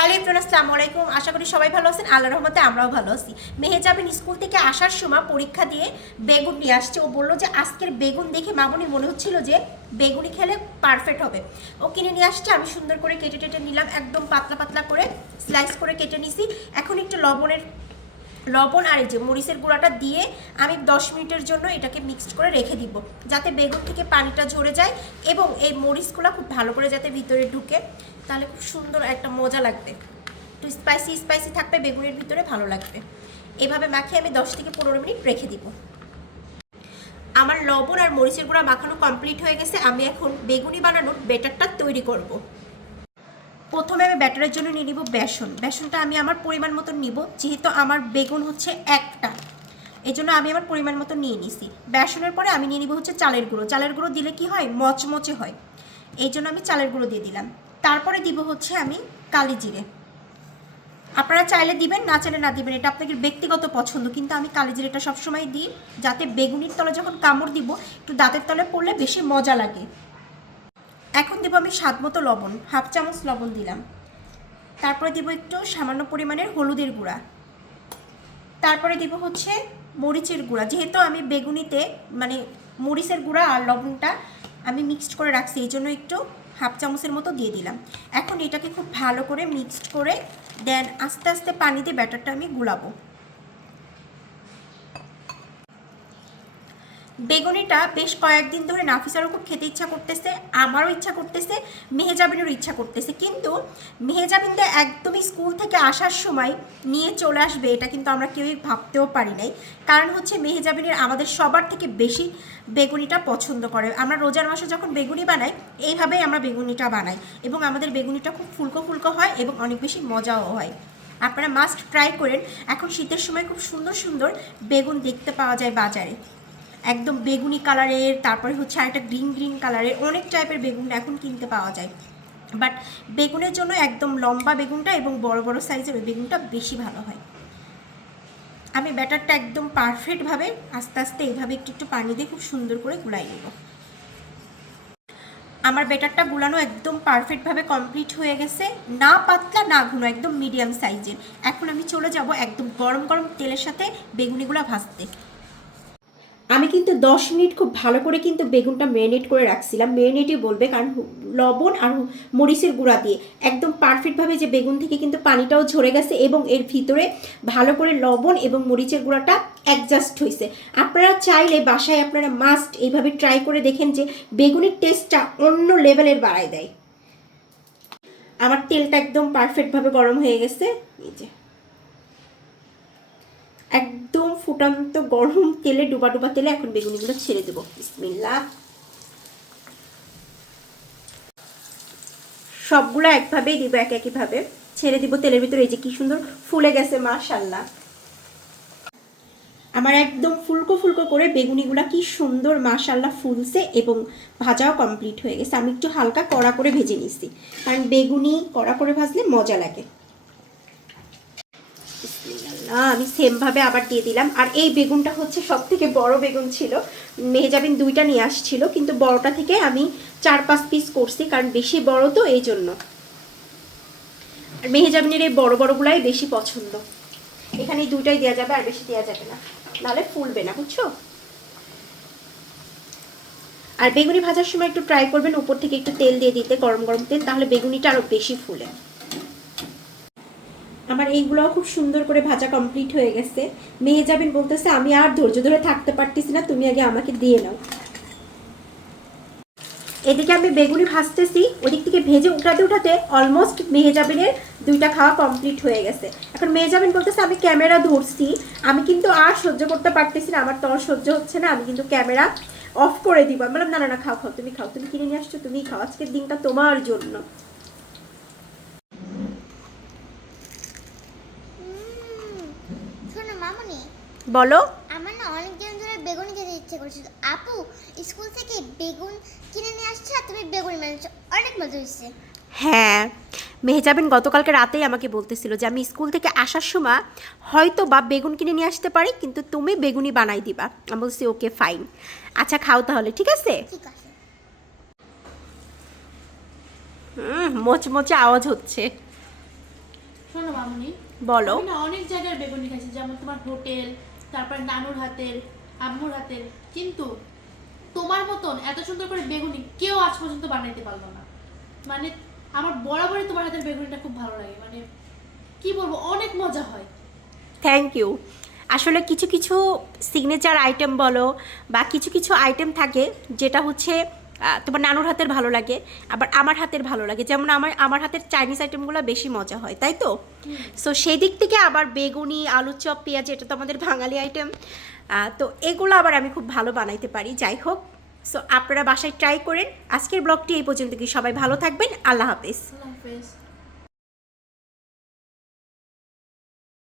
Hello everyone, আসসালামু আলাইকুম। আশা করি সবাই ভালো আছেন। আল্লাহর রহমতে আমরাও ভালো আছি। মেহেজাবিন স্কুল থেকে আসার সময় পরীক্ষা দিয়ে বেগুন নিয়ে আসছে। ও বললো যে আজকের বেগুন দেখে মামুনি মনে হচ্ছিল যে বেগুনি খেলে পারফেক্ট হবে। ও কিনে নিয়ে আসছে, আমি সুন্দর করে কেটে টেটে নিলাম, একদম পাতলা পাতলা করে স্লাইস করে কেটে নিছি। এখন একটু লবণ আর এই যে মরিচের গুঁড়াটা দিয়ে আমি 10 মিনিটের জন্য এটাকে মিক্সড করে রেখে দিব, যাতে বেগুন থেকে পানিটা ঝরে যায় এবং এই মরিচগুলো খুব ভালো করে যাতে ভিতরে ঢুকে, তাহলে খুব সুন্দর একটা মজা লাগবে। একটু স্পাইসি স্পাইসি থাকবে, বেগুনের ভিতরে ভালো লাগবে। এভাবে মাখিয়ে আমি 10 থেকে 15 মিনিট রেখে দিব। আমার লবণ আর মরিচের গুঁড়া মাখানো কমপ্লিট হয়ে গেছে। আমি এখন বেগুনি বানানোর ব্যাটারটা তৈরি করব। প্রথমে আমি ব্যাটারের জন্য নিয়ে নিব বেসনটা আমি আমার পরিমাণ মতো নিব, যেহেতু আমার বেগুন হচ্ছে একটা, এই জন্য আমি আমার পরিমাণ মতো নিয়ে নিছি। বেসনের পরে আমি নিয়ে নিব হচ্ছে চালের গুঁড়ো দিলে কি হয়, মচমচে হয়, এই জন্য আমি চালের গুঁড়ো দিয়ে দিলাম। তারপরে দিব হচ্ছে আমি কালি জিরে। আপনারা চাইলে দিবেন, না চাইলে না দিবেন, এটা আপনাদের ব্যক্তিগত পছন্দ, কিন্তু আমি কালি জিরেটা সবসময় দিই, যাতে বেগুনির তলে যখন কামড় দিব একটু দাঁতের তলে পড়লে বেশি মজা লাগে। এখন দেবো আমি স্বাদ মতো লবণ, হাফ চামচ লবণ দিলাম। তারপরে দিব একটু সামান্য পরিমাণের হলুদের গুঁড়া। তারপরে দিব হচ্ছে মরিচের গুঁড়া, যেহেতু আমি বেগুনিতে মানে মরিচের গুঁড়া আর লবণটা আমি মিক্সড করে রাখছি, এই জন্য একটু হাফ চামচের মতো দিয়ে দিলাম। এখন এটাকে খুব ভালো করে মিক্সড করে দেন আস্তে আস্তে পানি দিয়ে ব্যাটারটা আমি গুলাবো। বেগুনিটা বেশ কয়েকদিন ধরে নাফিসারও খুব খেতে ইচ্ছা করতেছে, আমারও ইচ্ছা করতেছে, মেহেজাবিনেরও ইচ্ছা করতেছে, কিন্তু মেহেজাবিনটা একদমই স্কুল থেকে আসার সময় নিয়ে চলে আসবে এটা কিন্তু আমরা কেউই ভাবতেও পারি নাই। কারণ হচ্ছে মেহেজাবিনের আমাদের সবার থেকে বেশি বেগুনিটা পছন্দ করে। আমরা রোজার মাসে যখন বেগুনি বানাই এইভাবেই আমরা বেগুনিটা বানাই, এবং আমাদের বেগুনিটা খুব ফুলকো ফুলকো হয় এবং অনেক বেশি মজাও হয়। আপনারা মাস্ট ট্রাই করেন। এখন শীতের সময় খুব সুন্দর সুন্দর বেগুন দেখতে পাওয়া যায় বাজারে, একদম বেগুনি কালারের, তারপরে হচ্ছে আরেকটা গ্রিন গ্রিন কালারের, অনেক টাইপের বেগুন এখন কিনতে পাওয়া যায়। বাট বেগুনের জন্য একদম লম্বা বেগুনটা এবং বড় বড় সাইজের ওই বেগুনটা বেশি ভালো হয়। আমি ব্যাটারটা একদম পারফেক্টভাবে আস্তে আস্তে এইভাবে একটু একটু পানি দিয়ে খুব সুন্দর করে গুলাই নেব। আমার ব্যাটারটা গুলানো একদম পারফেক্টভাবে কমপ্লিট হয়ে গেছে, না পাতলা না ঘন, একদম মিডিয়াম সাইজের। এখন আমি চলে যাব একদম গরম গরম তেলের সাথে বেগুনিগুলো ভাজতে। আমি কিন্তু 10 মিনিট খুব ভালো করে কিন্তু বেগুনটা ম্যারিনেট করে রাখছিলাম, ম্যারিনেটই বলবে, কারণ লবণ আর মরিচের গুঁড়া দিয়ে একদম পারফেক্টভাবে যে বেগুন থেকে কিন্তু পানিটাও ঝরে গেছে এবং এর ভিতরে ভালো করে লবণ এবং মরিচের গুঁড়াটা অ্যাডজাস্ট হয়েছে। আপনারা চাইলে বাসায় আপনারা মাস্ট এইভাবে ট্রাই করে দেখেন যে বেগুনের টেস্টটা অন্য লেভেলের বাড়ায় দেয়। আমার তেলটা একদম পারফেক্টভাবে গরম হয়ে গেছে, এই যে একদম ফুটান্ত গরম তেলে, ডুবা ডুবা তেলে এখন বেগুনিগুলো ছেড়ে দেবো। বিসমিল্লাহ। সবগুলো একভাবেই দিব, একইভাবে ছেড়ে দিব তেলের ভিতরে। এই যে কি সুন্দর ফুলে গেছে, মাশাআল্লাহ। আমার একদম ফুলকো ফুলকো করে বেগুনিগুলা কি সুন্দর মাশাআল্লাহ ফুলছে এবং ভাজাও কমপ্লিট হয়ে গেছে। আমি একটু হালকা কড়া করে ভেজে নিচ্ছি, কারণ বেগুনি কড়া করে ভাজলে মজা লাগে। আমি সেমভাবে আবার দিয়ে দিলাম। আর এই বেগুনটা হচ্ছে সব থেকে বড় বেগুন ছিল, মেহেজাবিন 2টা নিয়ে আসছিল, কিন্তু বড়টা থেকে আমি 4-5 পিস করছি, কারণ বেশি বড় তো এই জন্য। আর মেহেজাবিনের এই বড় বড়গুলাই বেশি পছন্দ। এখানে 2টাই দেওয়া যাবে, আর বেশি দেওয়া যাবে না, নাহলে ফুলবে না, বুঝছো। আর বেগুনি ভাজার সময় একটু ট্রাই করবেন উপর থেকে একটু তেল দিয়ে দিতে, গরম গরম তেল, তাহলে বেগুনিটা আরো বেশি ফুলে। আমার এইগুলো খুব সুন্দর করে ভাজা কমপ্লিট হয়ে গেছে। মেহেজাবিন বলতেছে আমি আর ধৈর্য ধরে থাকতে পারতেছি না, তুমি আগে আমাকে দিয়ে নাও। এদিকে আমি বেগুনি ভাজতেছি, ওদিক থেকে ভেজে উঠাতে উঠাতে অলমোস্ট মেহেজাবিনের 2টা খাওয়া কমপ্লিট হয়ে গেছে। এখন মেহেজাবিন বলতেছে আমি ক্যামেরা ধরছি, আমি কিন্তু আর সহ্য করতে পারতেছি না, আমার তো আর সহ্য হচ্ছে না, আমি কিন্তু ক্যামেরা অফ করে দিব। আমি বললাম না না না, খাও খাও, তুমি খাও, তুমি কিনে নিয়ে আসছো, তুমিই খাও, আজকের দিনটা তোমার জন্য। বলো। আমার না অনেক দিন ধরে বেগুন খেতে ইচ্ছে করছিল। আপু স্কুল থেকে বেগুন কিনে নিয়ে আসছে আর তুমি বেগুন বানাচ্ছ, অনেক মজা হয়েছে। হ্যাঁ, মেহেজাবিন গতকালকে রাতেই আমাকে বলতেছিল যে আমি স্কুল থেকে আসার সময় হয়তো বা বেগুন কিনে নিয়ে আসতে পারি, কিন্তু তুমি বেগুনি বানাই দিবা। আমি বলছি ওকে ফাইন, আচ্ছা খাও তাহলে, ঠিক আছে। ঠিক আছে। মোচমোচে আওয়াজ হচ্ছে। শোনো মামুনি, বলো। আমি না অনেক জায়গার বেগুনি খাইছি, যেমন তোমার হোটেল, তারপর নানুর হাতের, আম্মুর হাতের, কিন্তু তোমার মতন এত সুন্দর করে বেগুনি কেউ আজ পর্যন্ত বানাইতে পারলো না। মানে আমার বরাবরই তোমার হাতের বেগুনিটা খুব ভালো লাগে, মানে কি বলবো, অনেক মজা হয়। Thank you. আসলে কিছু কিছু সিগনেচার আইটেম বলো বা কিছু কিছু আইটেম থাকে যেটা হচ্ছে তোমার নানুর হাতের ভালো লাগে, আবার আমার হাতের ভালো লাগে। যেমন আমার হাতের চাইনিজ আইটেমগুলো বেশি মজা হয়, তাই তো? সো সেই দিক থেকে আবার বেগুনি, আলুর চপ, পেঁয়াজ, এটা তো আমাদের বাঙালি আইটেম। তো এগুলো আবার আমি খুব ভালো বানাইতে পারি। যাই হোক, সো আপনারা বাসায় ট্রাই করেন। আজকের ব্লগটি এই পর্যন্ত, কি সবাই ভালো থাকবেন। আল্লাহ হাফেজ। আল্লাহ হাফেজ।